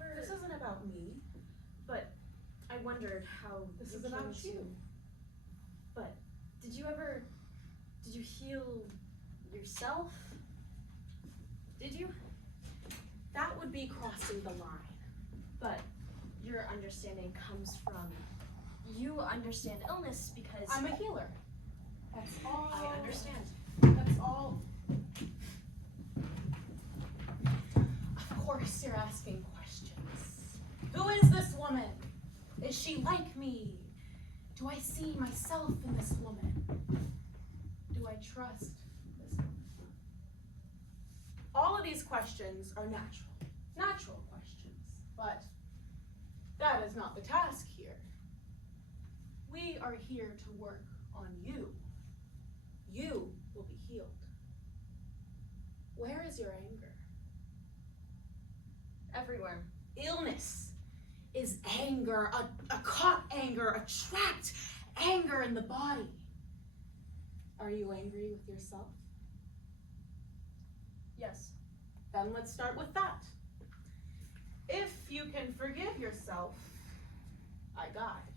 ever... This isn't about me. But I wondered how This is came about to- you. But did you heal yourself? Did you? That would be crossing the line. But your understanding comes from, you understand illness because... I'm a healer. That's all. I understand. That's all. Of course you're asking questions. Who is this woman? Is she like me? Do I see myself in this woman? Do I trust this woman? All of these questions are natural questions, but that is not the task here. We are here to work on you. You will be healed. Where is your anger? Everywhere. Illness is anger, a caught anger, a trapped anger in the body. Are you angry with yourself? Yes. Then let's start with that. If you can forgive yourself, I guide.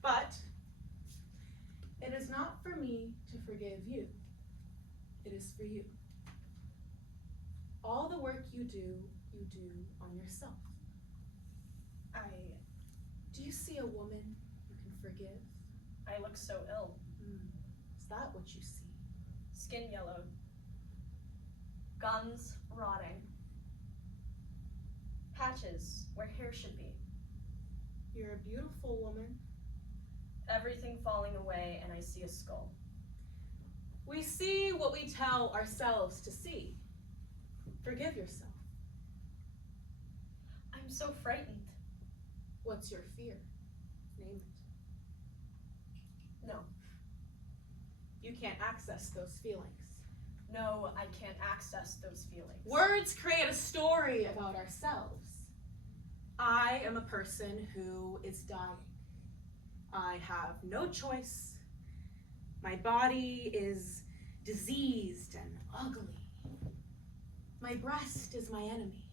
But it is not for me to forgive you. It is for you. All the work you do on yourself. Do you see a woman you can forgive? I look so ill. Is that what you see? Skin yellowed. Gums rotting. Patches where hair should be. You're a beautiful woman. Everything falling away and I see a skull. We see what we tell ourselves to see. Forgive yourself. I'm so frightened. What's your fear? Name it. No. You can't access those feelings. No, I can't access those feelings. Words create a story about ourselves. I am a person who is dying. I have no choice. My body is diseased and ugly. My breast is my enemy.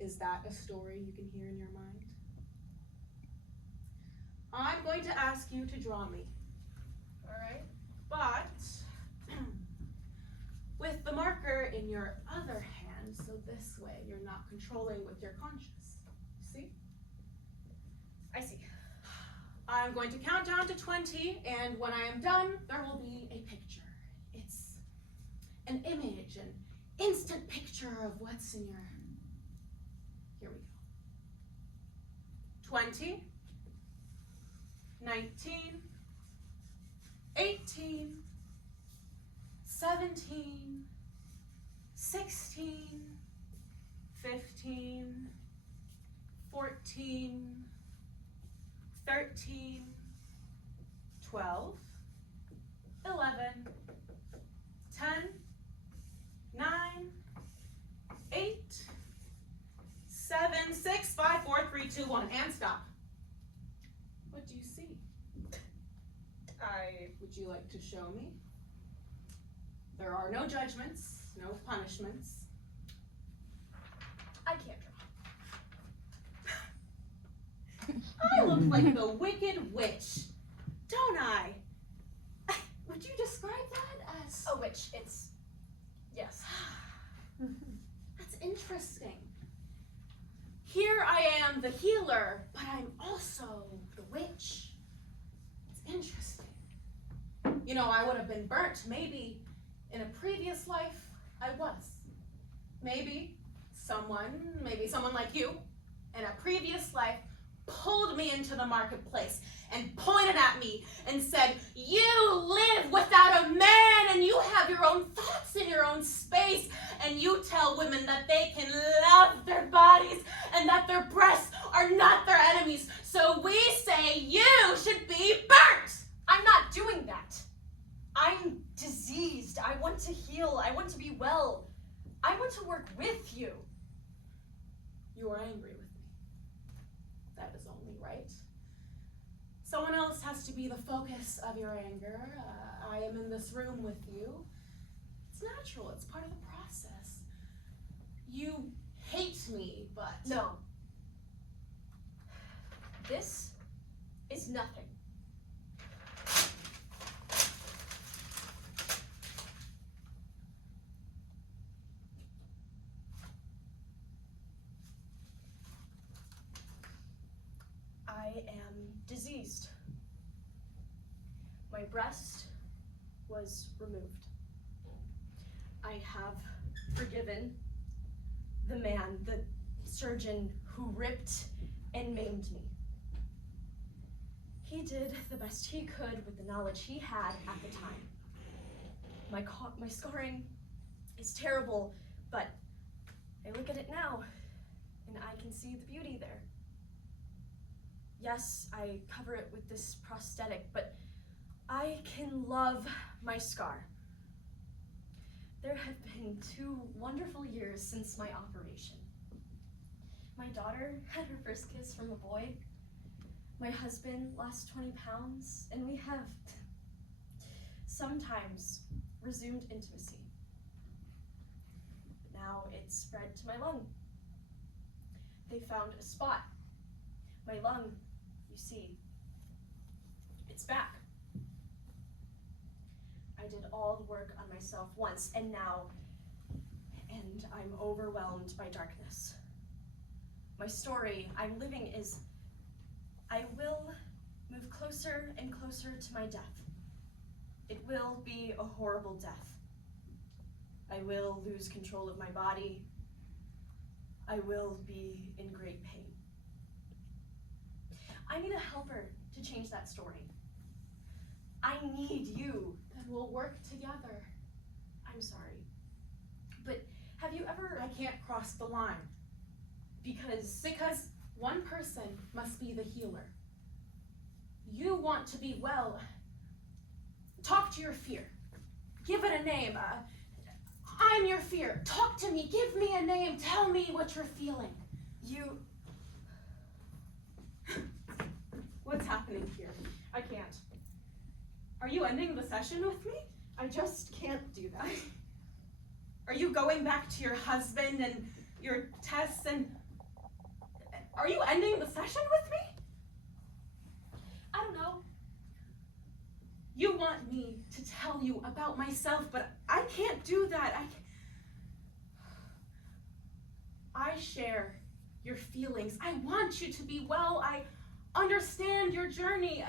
Is that a story you can hear in your mind? I'm going to ask you to draw me. All right. But with the marker in your other hand, so this way you're not controlling with your conscience. See? I see. I'm going to count down to 20, and when I am done, there will be a picture. It's an image, an instant picture of what's in your... Here we go. 20, 19, 18, 17, 16, 15, 14, 13, 12, 11, 10, 9, 8, 7, 6, 5, 4, 3, 2, 1, and stop. What do you see? Would you like to show me? There are no judgments, no punishments. I can't draw. I look like the Wicked Witch, don't I? Would you describe that as... A witch, it's... Yes. That's interesting. Here I am, the healer, but I'm also the witch. It's interesting. You know, I would have been burnt. Maybe in a previous life, I was. Maybe someone like you, in a previous life, pulled me into the marketplace and pointed at me and said, you live without a man and you have your own thoughts in your own space and you tell women that they can love their bodies and that their breasts are not their enemies. So we say you should be burnt. I'm not doing that. I'm diseased. I want to heal. I want to be well. I want to work with you. You are angry with me. That is only right. Someone else has to be the focus of your anger. I am in this room with you. It's natural. It's part of the process. You hate me, but... No. This is nothing. I am diseased. My breast was removed. I have forgiven the man, the surgeon who ripped and maimed me. He did the best he could with the knowledge he had at the time. My scarring is terrible, but I look at it now and I can see the beauty there. Yes, I cover it with this prosthetic, but I can love my scar. There have been 2 wonderful years since my operation. My daughter had her first kiss from a boy. My husband lost 20 pounds, and we have sometimes resumed intimacy. But now it's spread to my lung. They found a spot. My lung, you see, it's back. I did all the work on myself once, and I'm overwhelmed by darkness. My story I'm living is, I will move closer and closer to my death. It will be a horrible death. I will lose control of my body. I will be in great pain. I need a helper to change that story. I need you. Then we'll work together. I'm sorry, but have you ever... I can't cross the line. Because one person must be the healer. You want to be well. Talk to your fear. Give it a name. I'm your fear. Talk to me. Give me a name. Tell me what you're feeling. What's happening here? I can't. Are you ending the session with me? I just can't do that. Are you going back to your husband and your tests and... Are you ending the session with me? I don't know. You want me to tell you about myself, but I can't do that. I share your feelings. I want you to be well. I understand your journey.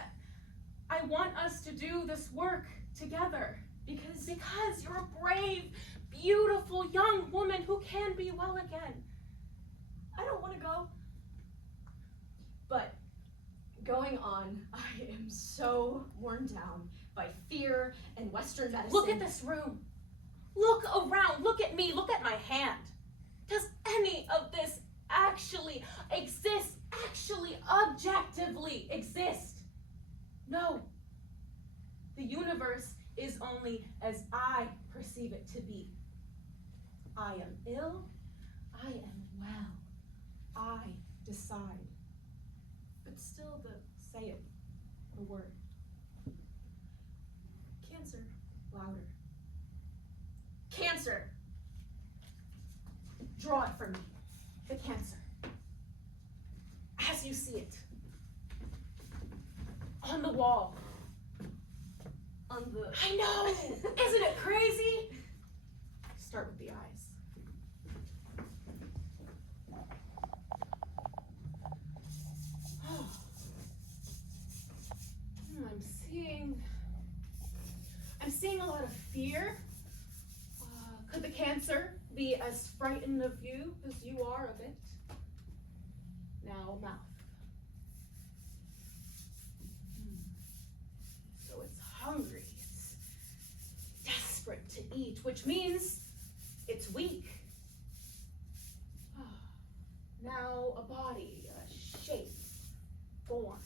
I want us to do this work together. Because you're a brave, beautiful young woman who can be well again. I don't want to go. But going on, I am so worn down by fear and Western medicine. Look at this room. Look around. Look at me. Look at my hand. Does any of this actually exist? Actually, objectively exist? No. The universe is only as I perceive it to be. I am ill. I am well. I decide. But still, say it, the word. Cancer. Louder. Cancer. Draw it from me. The cancer. As you see it. On the wall. I know! Isn't it crazy? Start with the eyes. I'm seeing a lot of fear. Could the cancer be as frightened of you as you are of it? Now, mouth. So it's hungry. It's desperate to eat, which means it's weak. Now a body, a shape, form.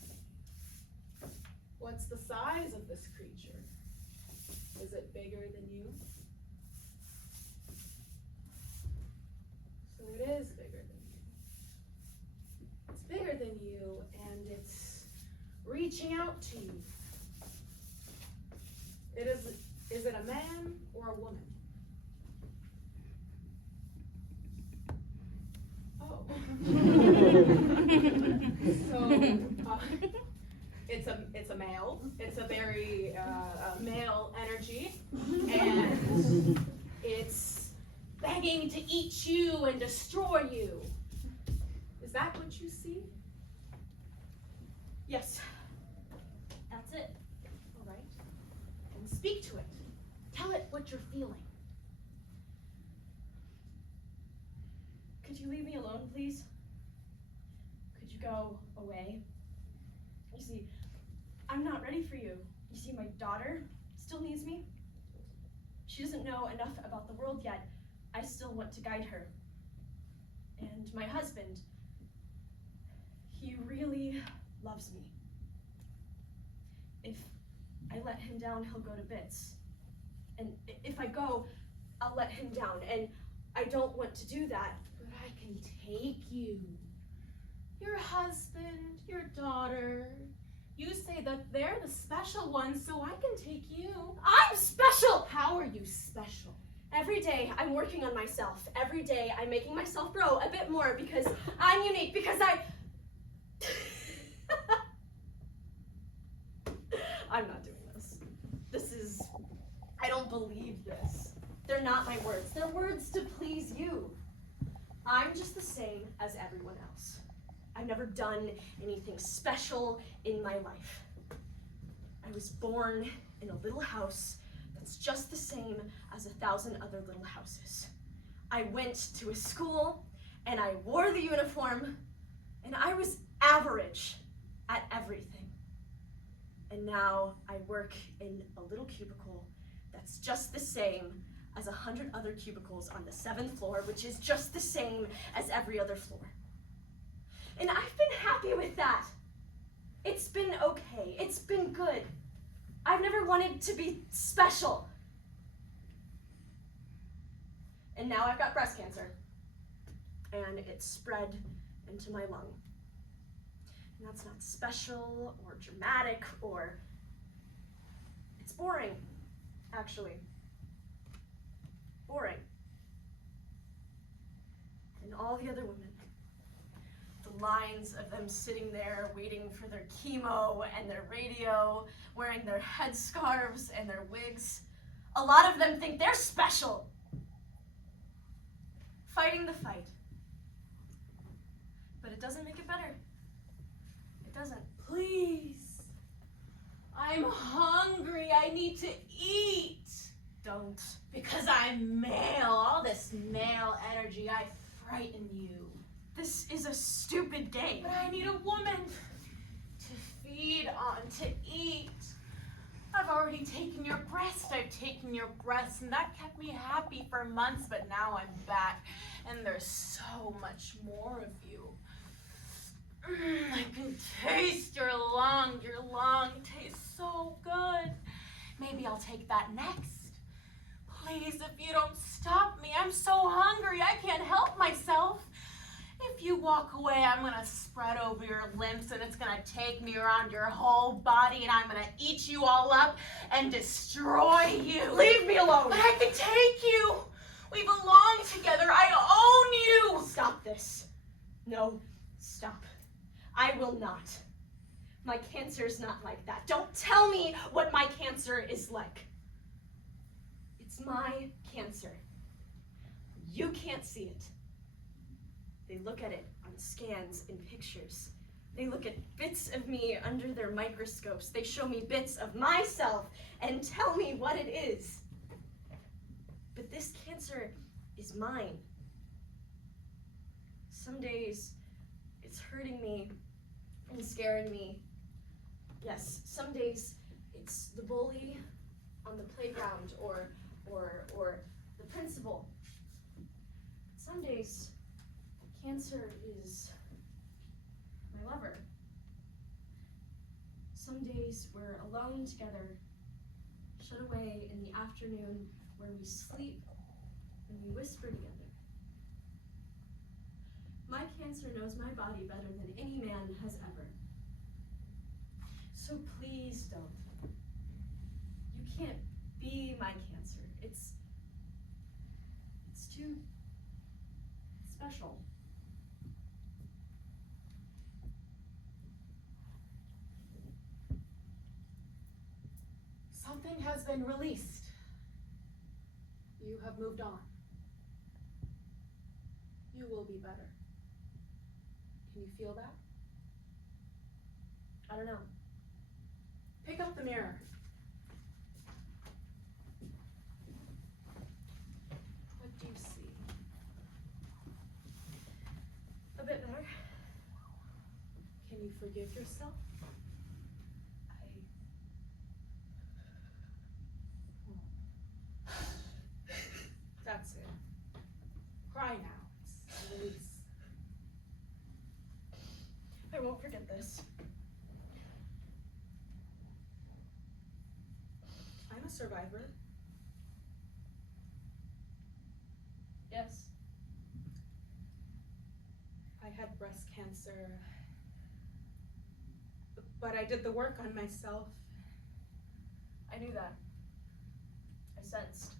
What's the size of this creature? Is it bigger than you? So it is bigger than you. It's bigger than you, and it's reaching out to you. Is it a man or a woman? It's a male. It's a very male energy, and it's begging to eat you and destroy you. Is that what you see? Yes. That's it. All right. And speak to it. Tell it what you're feeling. Could you leave me alone, please? Could you go away? You see, I'm not ready for you. You see, my daughter still needs me. She doesn't know enough about the world yet. I still want to guide her. And my husband, he really loves me. If I let him down, he'll go to bits. And if I go, I'll let him down. And I don't want to do that. But I can take you. Your husband, your daughter. You say that they're the special ones, so I can take you. I'm special! How are you special? Every day I'm working on myself. Every day I'm making myself grow a bit more because I'm unique, because I'm not doing this. I don't believe this. They're not my words. They're words to please you. I'm just the same as everyone else. I've never done anything special in my life. I was born in a little house that's just the same as 1,000 other little houses. I went to a school and I wore the uniform and I was average at everything. And now I work in a little cubicle that's just the same as 100 other cubicles on the 7th floor, which is just the same as every other floor. And I've been happy with that. It's been okay. It's been good. I've never wanted to be special. And now I've got breast cancer. And it's spread into my lung. And that's not special or dramatic or... It's boring, actually. Boring. And all the other women, the lines of them sitting there waiting for their chemo and their radio, wearing their headscarves and their wigs, a lot of them think they're special. Fighting the fight. But it doesn't make it better. It doesn't. Please. I'm hungry. I need to eat. Don't. Because I'm male. All this male energy, I frighten you. This is a stupid game. But I need a woman to feed on, to eat. I've already taken your breast. I've taken your breast, and that kept me happy for months, but now I'm back, and there's so much more of you. I can taste your lung. Your lung tastes so good. Maybe I'll take that next. Please, if you don't stop me, I'm so hungry, I can't help myself. If you walk away, I'm gonna spread over your limbs and it's gonna take me around your whole body and I'm gonna eat you all up and destroy you. Leave me alone. But I can take you. We belong together. I own you. Stop this. No, stop. I will not. My cancer's not like that. Don't tell me what my cancer is like. It's my cancer. You can't see it. They look at it on scans and pictures. They look at bits of me under their microscopes. They show me bits of myself and tell me what it is. But this cancer is mine. Some days it's hurting me and scaring me. Yes, some days it's the bully on the playground or the principal. Some days cancer is my lover. Some days we're alone together, shut away in the afternoon where we sleep and we whisper together. My cancer knows my body better than any man has ever. So please don't. You can't be my cancer. It's too special. been released. You have moved on. You will be better. Can you feel that? I don't know. Pick up the mirror. What do you see? A bit better. Can you forgive yourself? That's it. Cry now. It's a release. I won't forget this. I'm a survivor. Yes. I had breast cancer, but I did the work on myself. I knew that. I sensed.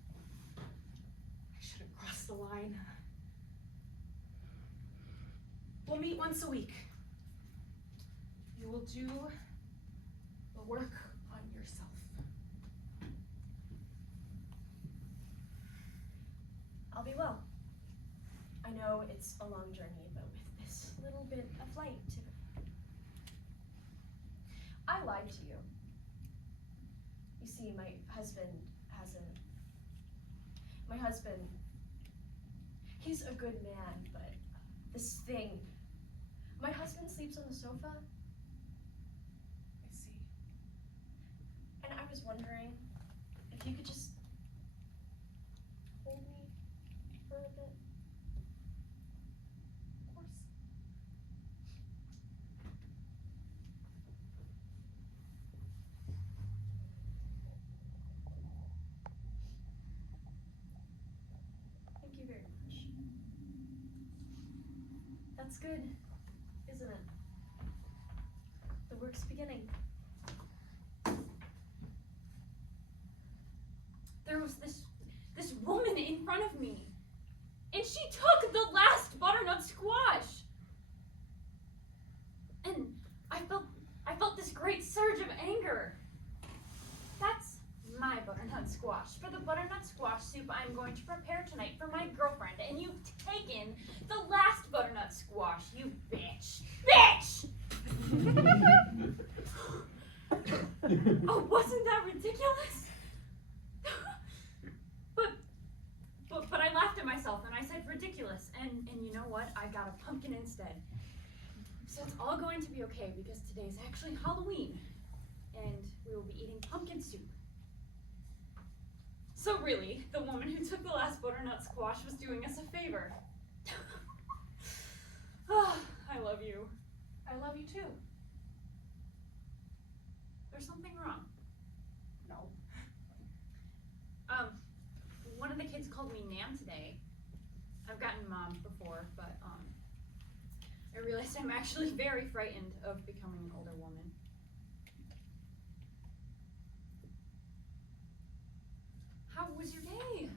I should have crossed the line. We'll meet once a week. You will do the work on yourself. I'll be well. I know it's a long journey, but with this little bit of light to it. I lied to you. You see, my husband, he's a good man, but this thing, my husband sleeps on the sofa. I see. And I was wondering if you could just hold me for a bit. Of course. Thank you very much. That's good, isn't it? The work's beginning. There was this woman in front of me, and she took the last butternut squash. And I felt this great surge of anger. That's my butternut squash. For the butternut squash soup I'm going to prepare tonight for my girlfriend, and you've taken the last butternut squash, you bitch. Bitch! Oh, wasn't that ridiculous? But I laughed at myself and I said ridiculous, and you know what? I got a pumpkin instead. So it's all going to be okay because today's actually Halloween and we will be eating pumpkin soup. So really, the woman who took the last butternut squash was doing us a favor. Oh, I love you. I love you too. There's something wrong. No. One of the kids called me Nan today. I've gotten Mom before, but I realized I'm actually very frightened of becoming an older woman. How was your day?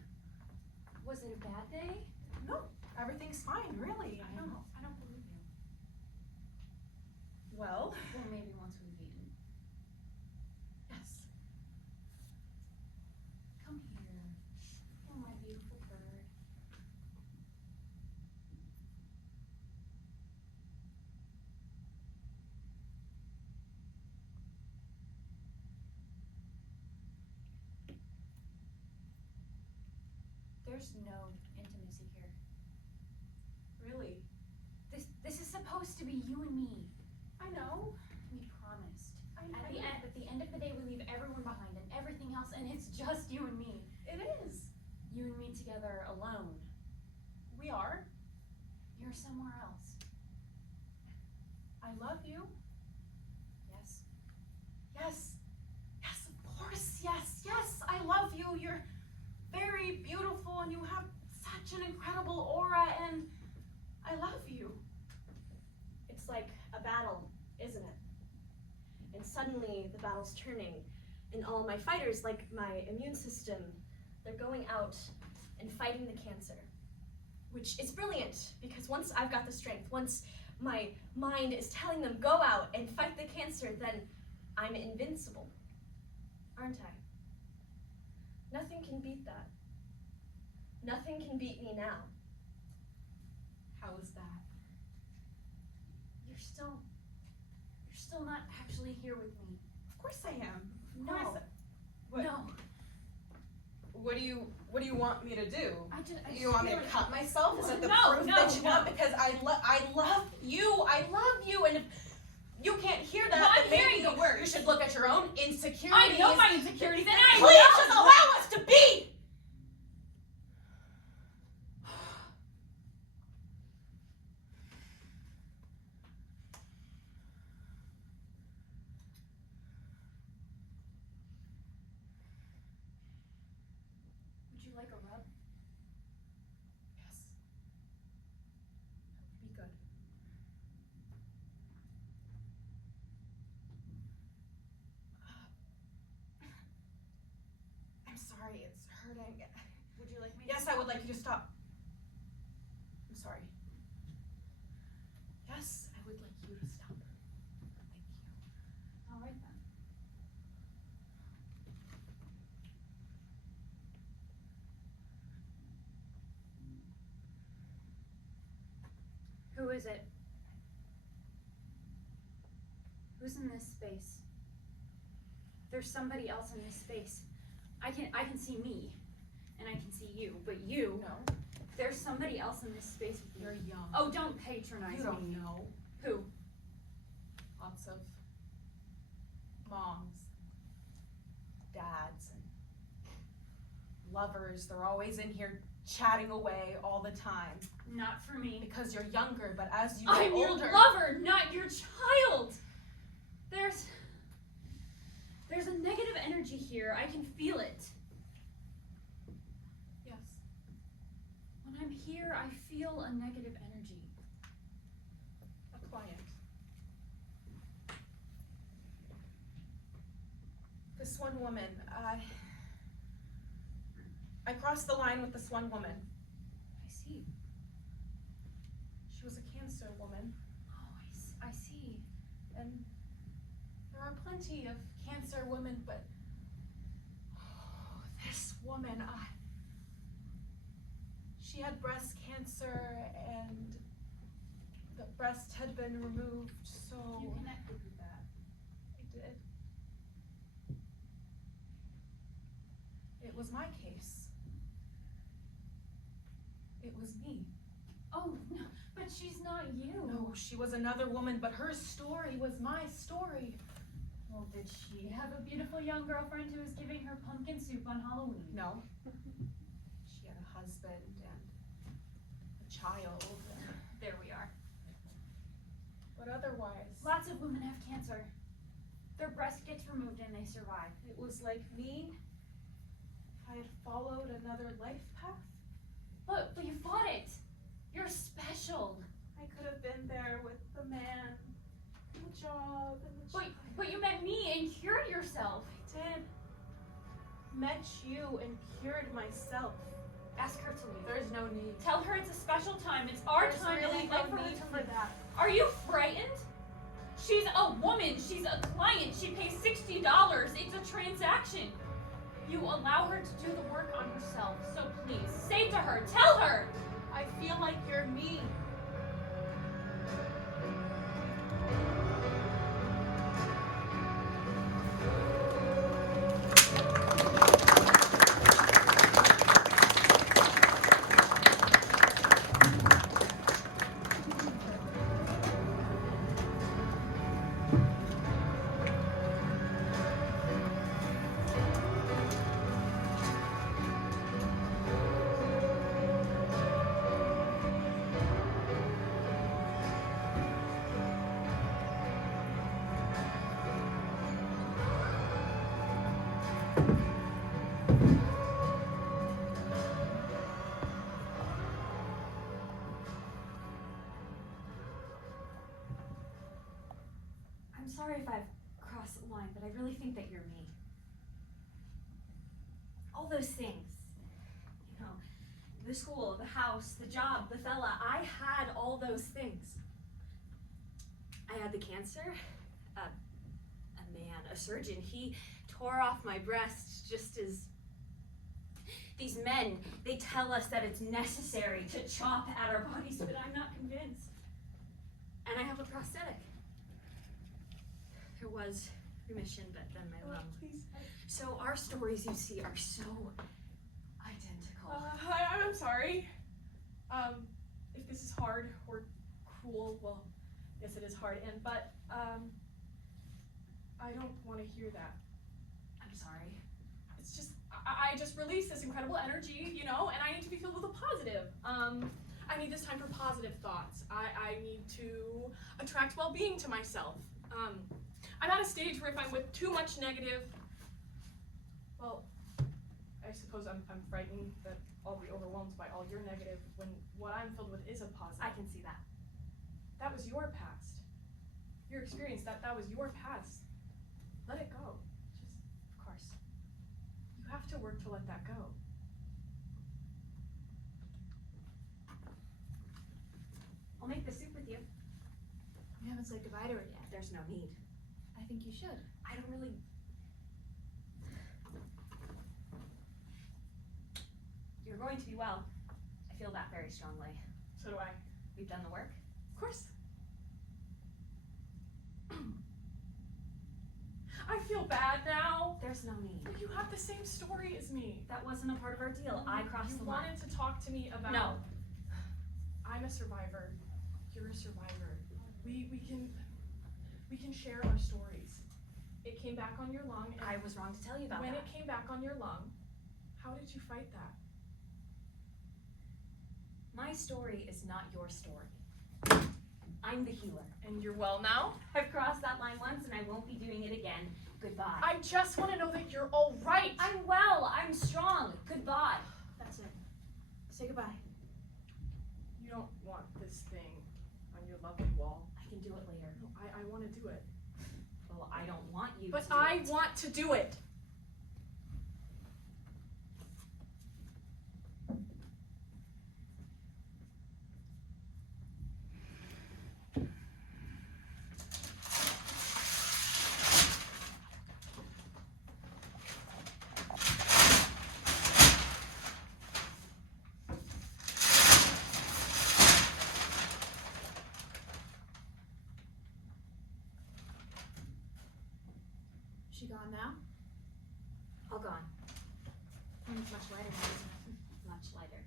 Was it a bad day? No, everything's fine, really. I don't believe you. Well, Well, maybe once we've eaten. yes. Come here. Oh, my beautiful bird. There's no intimacy here. Really? This is supposed to be you and me. I know. We promised. I At the end of the day, we leave everyone behind and everything else, and it's just you and me. It is. You and me together alone. We are. You're somewhere else. I love you. Yes. Yes. Yes, of course. Yes, yes. I love you. You're very beautiful and you have such an incredible aura, and I love you. It's like a battle, isn't it? And suddenly the battle's turning, and all my fighters, like my immune system, they're going out and fighting the cancer. Which is brilliant, because once I've got the strength, once my mind is telling them go out and fight the cancer, then I'm invincible, aren't I? Nothing can beat that. Nothing can beat me now. How is that? You're still not actually here with me. Of course I am. Of No. course. What? No. What do you want me to do? I just You want me to feel like- cut myself? Is it the No, proof no, that you no. want? Because I love you, and if you can't hear that, No, I'm then maybe hearing the words. you should look at your own insecurities. I know my insecurities, and I Please know. just allow us to be! Would you like a rub? Yes. Be good. I'm sorry, it's hurting. Would you like me? Yes, I would like you to stop. I'm sorry. Yes, I would like you to stop. Thank you. All right then. Who is it? Who's in this space? There's somebody else in this space. I can see me, and I can see you, but you, No, there's somebody else in this space with you. you're young. Oh, don't patronize You don't me. know. Who? Lots of moms, dads, and lovers. They're always in here chatting away all the time Not for me. because you're younger, but as you I'm get your older, lover, not your child. There's a negative energy here. I can feel it. yes, When I'm here, I feel a negative energy. a client. This one woman, I crossed the line with this one woman. I see. She was a cancer woman, Oh, I see. and there are plenty of cancer women, but this woman, she had breast cancer, and the breast had been removed, so You connected with that. I did. It was my case. It was me. Oh, no, but she's not you. No, she was another woman, but her story was my story. Well, did she have a beautiful young girlfriend who was giving her pumpkin soup on Halloween? No. She had a husband and a child, There we are. but otherwise, Lots of women have cancer. Their breast gets removed and they survive. it was like me. If I had followed another life path, But you fought it. You're special. I could have been there with the man, the job, and the child. But you met me and cured yourself. I did. Met you and cured myself. Ask her to leave. There's no need. Tell her it's a special time. It's our There's time, really and we'd like no for her need to for live. that. Are you frightened? She's a woman. She's a client. She pays $60. It's a transaction. You allow her to do the work on herself. So please, say to her, tell her. I feel like you're me. I'm sorry if I've crossed the line, but I really think that you're me. All those things. You know, the school, the house, the job, the fella. I had all those things. I had the cancer. A man, a surgeon, he tore off my breast just as These men, they tell us that it's necessary to chop at our bodies, but I'm not convinced. And I have a prosthetic. There was remission, but then my lung. Please. So our stories, you see, are so identical. I'm sorry. If this is hard or cruel, well, yes, it is hard. But I don't want to hear that. I'm sorry. It's just I just released this incredible energy, you know, and I need to be filled with a positive. I need this time for positive thoughts. I need to attract well-being to myself. I'm at a stage where if I'm with too much negative, well, I suppose I'm frightened that I'll be overwhelmed by all your negative when what I'm filled with is a positive. I can see that. That was your past. Your experience, that was your past. Let it go. Just, of course. You have to work to let that go. I'll make the soup with you. We haven't said goodbye to her yet. There's no need. I think you should. I don't really... You're going to be well. I feel that very strongly. So do I. We've done the work. Of course. I feel bad now. There's no need. But you have the same story as me. That wasn't a part of our deal. I crossed the You line. wanted to talk to me about... No. I'm a survivor. You're a survivor. We can share our stories. It came back on your lung. And I was wrong to tell you about when that. it came back on your lung, how did you fight that? My story is not your story. I'm the healer. And you're well now? I've crossed that line once and I won't be doing it again. Goodbye. I just want to know that you're all right. I'm well. I'm strong. Goodbye. That's it. Say goodbye. You don't want this thing on your lovely wall. I can do it later. No, I want to do it. Well, I don't want you But to do I it. want to do it. She gone now? All gone. It's much lighter now, isn't it? Much lighter.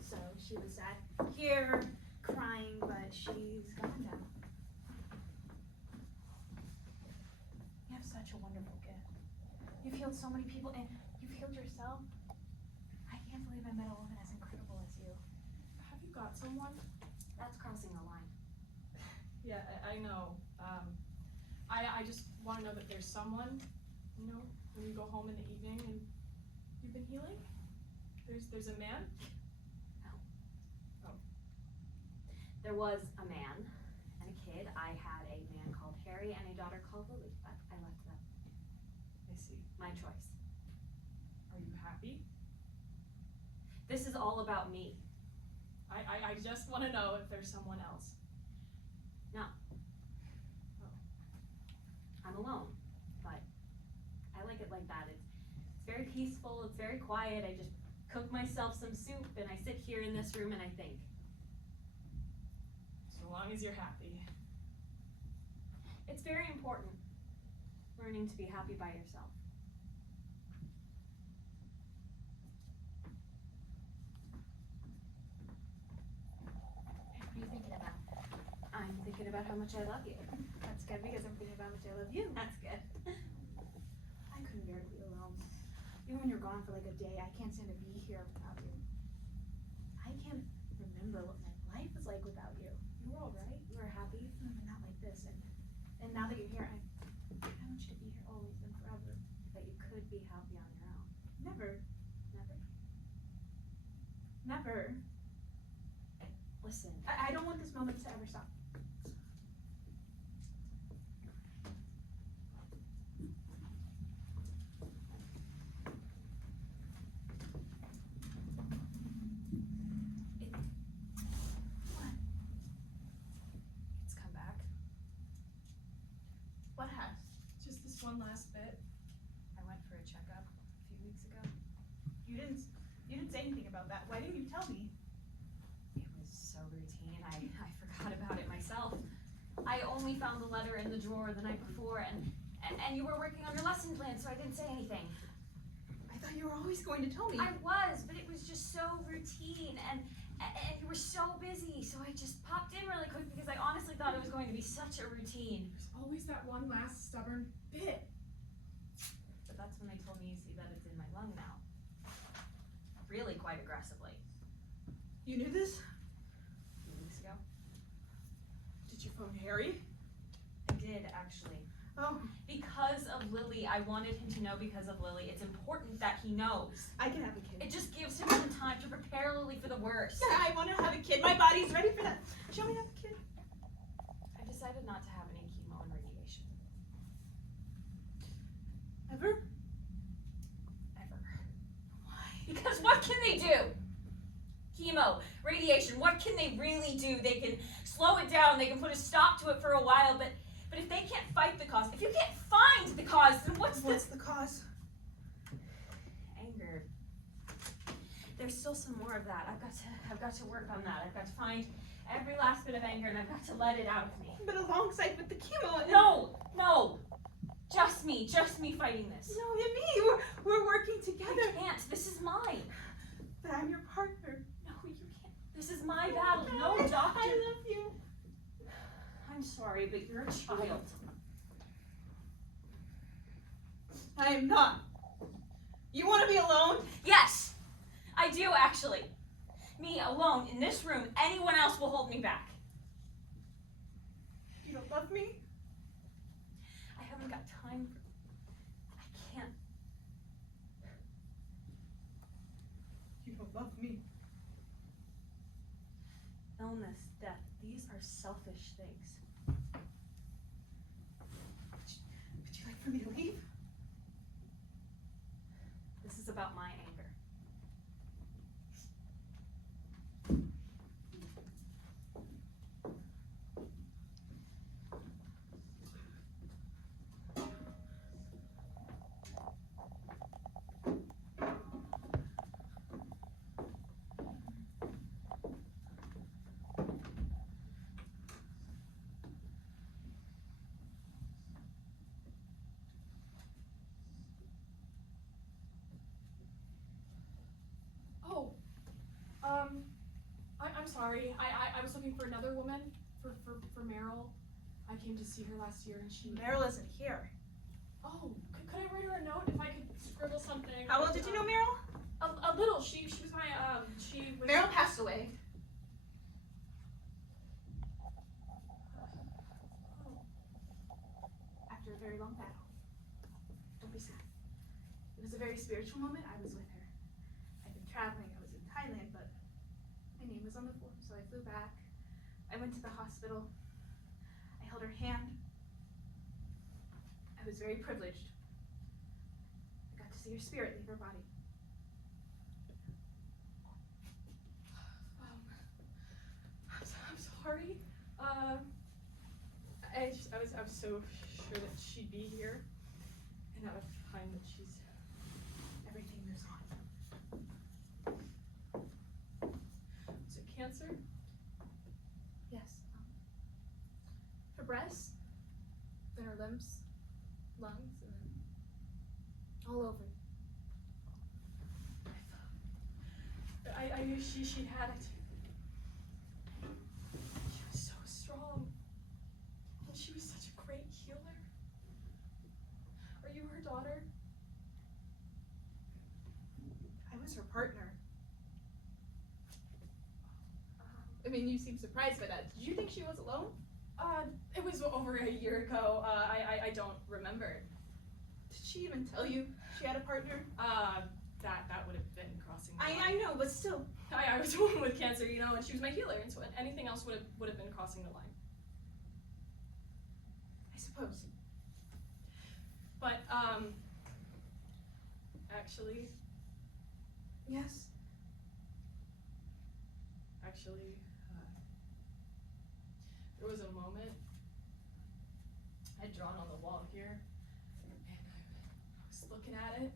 So she was sat here crying, but she's gone now. You have such a wonderful gift. You've healed so many people, and you've healed yourself. I can't believe I met a woman as incredible as you. Have you got someone? That's crossing the line. Yeah, I know. I just want to know that there's someone, you know, when you go home in the evening and you've been healing? There's a man? No. Oh. There was a man and a kid. I had a man called Harry and a daughter called Lily, but I left them. I see. My choice. Are you happy? This is all about me. I just want to know if there's someone else. No. Oh. I'm alone, but I like it like that. It's very peaceful, it's very quiet. I just cook myself some soup and I sit here in this room and I think. So long as you're happy. It's very important, learning to be happy by yourself. What are you thinking about? I'm thinking about how much I love you. That's good because I'm thinking about how much I love you. That's good. I couldn't bear to be alone. Even when you're gone for like a day, I can't stand to be here without you. I can't remember what my life was like without you. You were all right. You were happy. But not like this. And now that you're here, I want you to be here always and forever. But you could be happy on your own. Never. Never? Never. Listen, I don't want this moment to ever stop. It's come back. What has? Just this one last bit. I went for a checkup a few weeks ago. You didn't anything about that. Why didn't you tell me? It was so routine, I forgot about it myself. I only found the letter in the drawer the night before, and you were working on your lesson plan, so I didn't say anything. I thought you were always going to tell me. I was, but it was just so routine, and you were so busy, so I just popped in really quick because I honestly thought it was going to be such a routine. There's always that one last stubborn bit. But that's when they told me, you see, that it's in my lung now. Really quite aggressively. You knew this? A few weeks ago. Did you phone Harry? I did, actually. Oh, Because of Lily, I wanted him to know because of Lily. It's important that he knows. I can have a kid. It just gives him some time to prepare Lily for the worst. Yeah, I want to have a kid. My body's ready for that. Shall we have a kid? I've decided not to have any chemo and radiation. Ever? Ever. Why? Because what can they do? Chemo, radiation, what can they really do? They can slow it down, they can put a stop to it for a while, but if they can't fight the cause, if you can't find the cause, then what's the cause? Anger. There's still some more of that. I've got to work on that. I've got to find every last bit of anger and I've got to let it out of me. But alongside with the chemo and No! Just me fighting this. No, and me. We're working together. I can't. This is mine. But I'm your partner. No, you can't. This is my battle. No, doctor. I love you. I'm sorry, but you're a child. I am not. You want to be alone? Yes, I do actually. Me alone in this room. Anyone else will hold me back. You don't love me? I haven't got time for. I can't. You don't love me. Illness, death, these are selfish things. Would you like for me to leave? This is about my anger. I'm sorry. I was looking for another woman for Meryl. I came to see her last year and she. Meryl isn't here. Oh, could I write her a note if I could scribble something? How well did you know Meryl? A little. She was my she was. Meryl passed away. After a very long battle. Don't be sad. It was a very spiritual moment. I was with her. I've been traveling. I was in Thailand, but my name was on the form, so I flew back. I went to the hospital. I held her hand. I was very privileged. I got to see her spirit leave her body. I'm sorry. I was so sure that she'd be here, and I would find that she's. Everything moves on. Was it cancer? Yes. Her breast, then her limbs, lungs, and then all over. I knew she'd had it. She was so strong. And she was such a great healer. Are you her daughter? I was her partner. I mean, you seem surprised by that. Did you think she was alone? It was over a year ago. I don't remember. Did she even tell you she had a partner? That would have been crossing the line. I know, but still. I was a woman with cancer, you know, and she was my healer, and so anything else would have been crossing the line. I suppose. But actually, Yes. there was a moment I'd drawn on the wall here, and I was looking at it,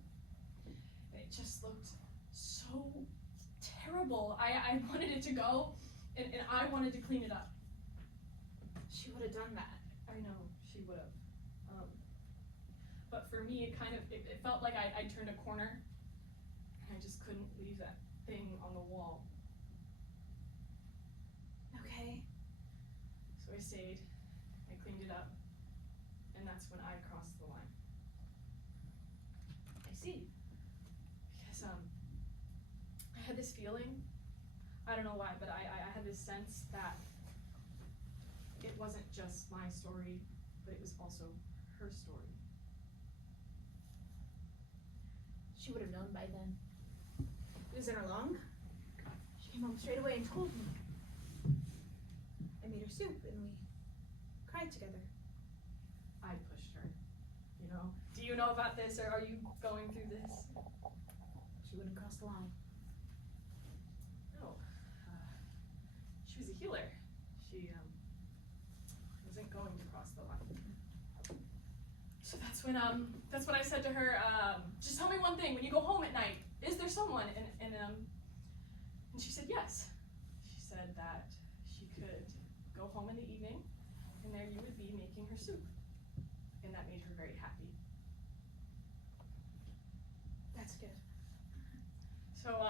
and it just looked so terrible. I wanted it to go, and I wanted to clean it up. She would have done that. I know, she would have. But for me, it felt like I turned a corner, and I just couldn't leave that thing on the wall. Okay. So I stayed, I cleaned it up, and that's when I crossed the line. I see. Because I had this feeling, I don't know why, but I had this sense that it wasn't just my story, but it was also her story. She would have known by then. It was in her lung. She came home straight away and told me. I made her soup and we cried together. I pushed her, you know? Do you know about this, or are you going through this? She wouldn't cross the line. No. She was a healer. She wasn't going to cross the line. So that's when I said to her, just tell me one thing, when you go home at night, is there someone? And she said yes. She said that she could go home in the evening, and there you would be making her soup. And that made her very happy. That's good. So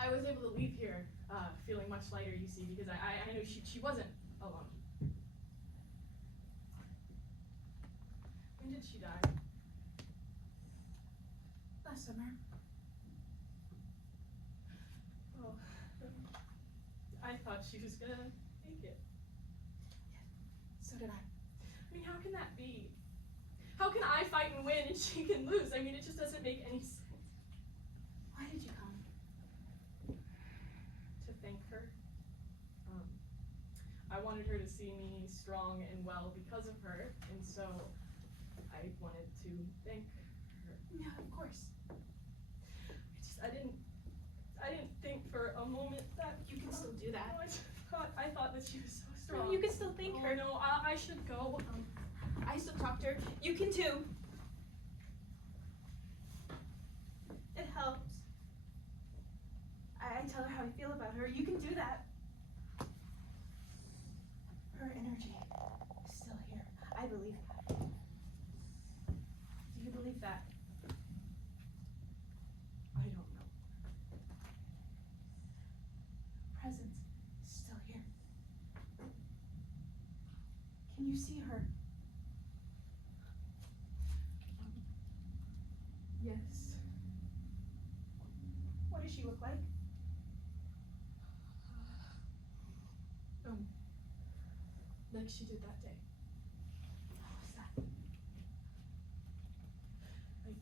I was able to leave here feeling much lighter, you see, because I knew she wasn't alone. When did she die? Last summer. Oh, I thought she was gonna make it. So did I. I mean, how can that be? How can I fight and win and she can lose? I mean, it just doesn't make any sense. Why did you come? To thank her. I wanted her to see me strong and well because of her, and so I wanted to thank her. Yeah, of course. I didn't think for a moment that You can still do that. I thought that she was so strong. You can still thank her. No, I should go. I still talk to her. You can too. It helps. I tell her how I feel about her. You can do that. Her energy is still here. I believe that. Do you believe that? I don't know. Presence is still here. Can you see her? Yes. What does she look like? Like she did that day. What was that? Like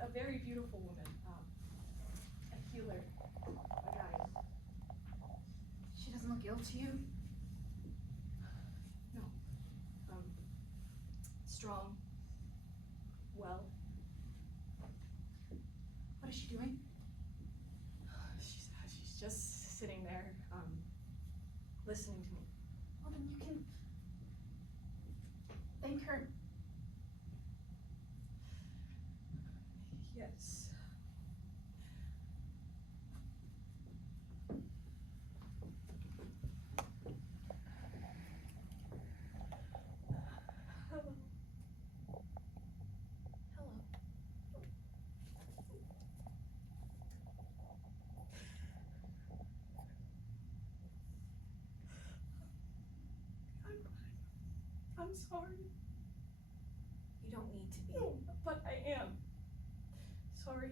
a very beautiful woman. A healer. A guide. She doesn't look ill to you? No. Strong. Well. What is she doing? She's just sitting there, listening to me. Well, then you can thank her. Yes. Hello. Hello. I'm sorry. You don't need to be. No, but I am. Sorry.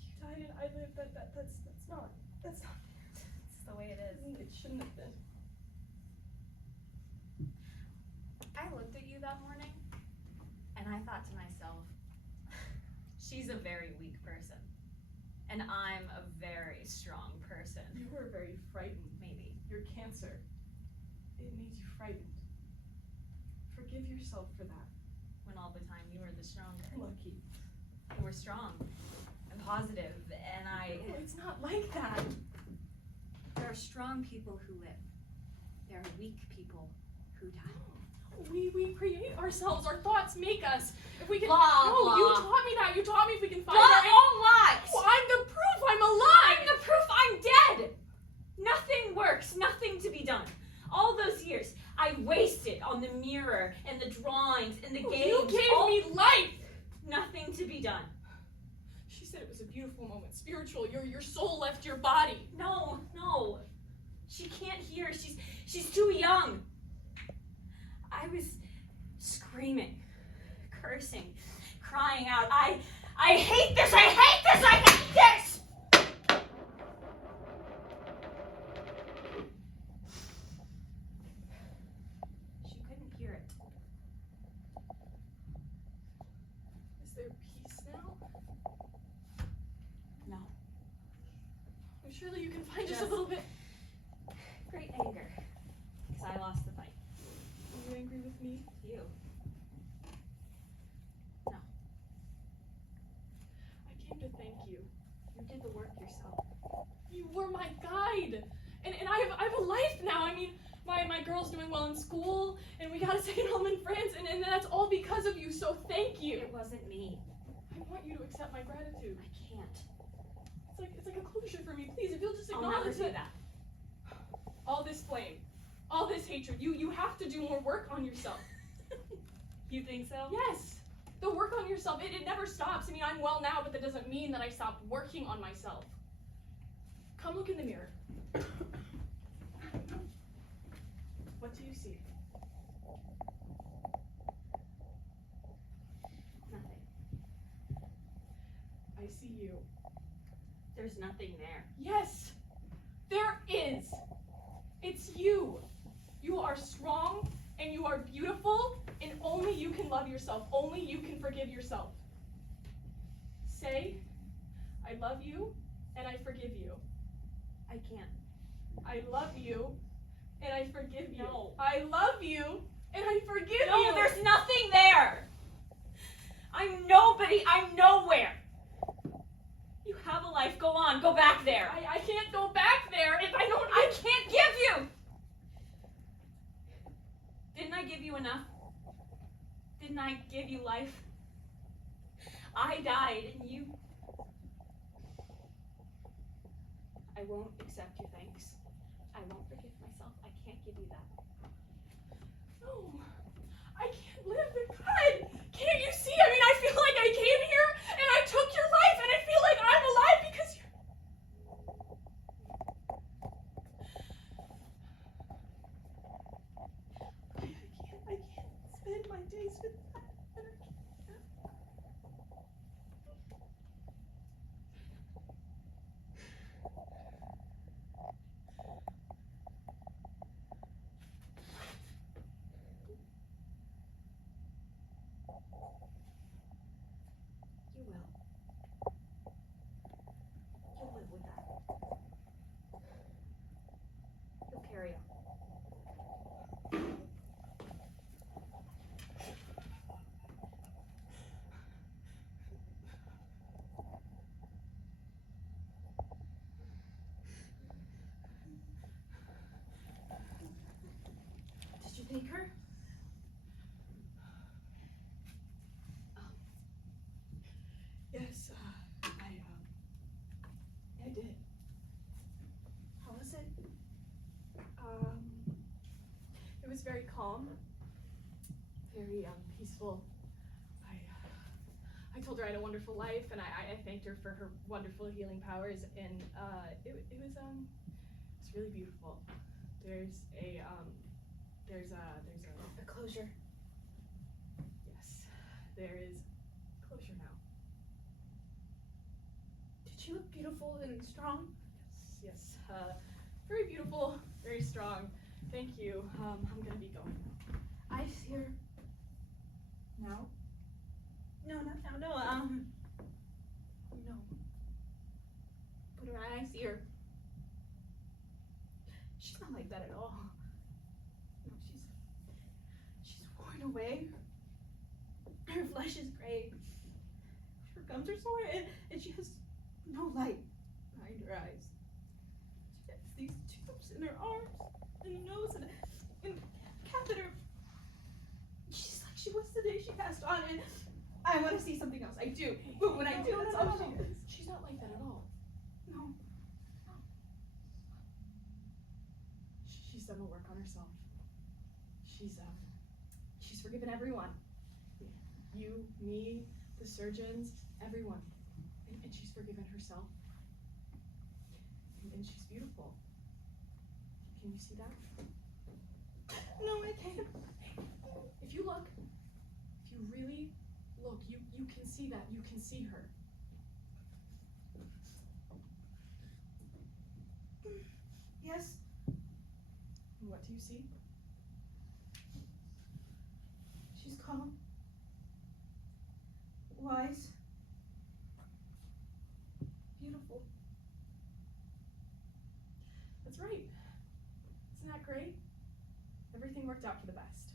You died and I lived. That's not fair. It's the way it is. It shouldn't have been. I looked at you that morning, and I thought to myself, she's a very weak person, and I'm a very strong person. You were very frightened. Maybe. Your cancer. It made you frightened. Forgive yourself for that. When all the time you were the stronger. Lucky. You were strong and positive, and No, it's not like that. there are strong people who live. There are weak people who die. We create ourselves. Our thoughts make us. If we can. Blah, no, blah. you taught me that. You taught me if we can find Blah, our. all lies! Oh, I'm the proof. I'm alive. I'm the proof I'm dead! Nothing works, nothing to be done. All those years I wasted on the mirror and the drawings and the games. You gave me life. Nothing to be done. She said it was a beautiful moment. Spiritual. Your soul left your body. No. She can't hear. She's too young. I was screaming, cursing, crying out. I hate this! I hate this! I hate this! She couldn't hear it. Is there peace now? No. Well, surely you can find just a Yes. little bit. Great anger. Because I lost the fight. Are you angry with me? You. No. I came to thank you. You did the work yourself. You were my guide. And I have a life now. I mean, my girl's doing well in school, and we got a second home in France, and that's all because of you, so thank you. It wasn't me. I want you to accept my gratitude. I can't. It's like a closure for me. Please, if you'll just I'll never acknowledge do that. that. All this blame, all this hatred, you have to do more work on yourself. You think so? Yes. The work on yourself, it never stops. I mean, I'm well now, but that doesn't mean that I stopped working on myself. Come look in the mirror. What do you see? Nothing. I see you. There's nothing there. Yes, there is. It's you. You are strong and you are beautiful, and only you can love yourself. Only you can forgive yourself. Say, I love you and I forgive you. I can't. I love you and I forgive you. No. I love you and I forgive you. No, there's nothing there. I'm nobody. I'm nowhere. You have a life. Go on. Go back there. I can't go back there if I don't. I can't give you. Didn't I give you enough? Didn't I give you life? I died and you... I won't accept your thanks. I won't forgive myself. I can't give you that. No, I can't live. God, can't you see? I mean, I feel like I came here and I took your life, and I feel like I'm alive because you're. I can't spend my days with that. And I can't. You will. You'll live with that. You'll carry on. Did you thank her? Yes, I did. How was it? It was very calm, very peaceful. I told her I had a wonderful life, and I thanked her for her wonderful healing powers, and it was really beautiful. There's a closure. yes, there is closure now. Did she look beautiful and strong? Yes, very beautiful, very strong. Thank you. I'm gonna be going. I see her now. No, not now. No, No. But when I see her, she's not like that at all. No, she's worn away. Her flesh is gray. Her gums are sore, and she has no light behind her eyes. She has these tubes in her arms, and her nose, and a catheter day she passed on, and I want to see something else. I do. But when I do, that's all she is. She's not like that at all. No. She's done the work on herself. She's forgiven everyone. You, me, the surgeons, everyone. And she's forgiven herself. And she's beautiful. Can you see that? No, I can't. If you look, if you really look, you can see that. You can see her. Yes. And what do you see? She's calm. Wise. Beautiful. That's right. Isn't that great? Everything worked out for the best.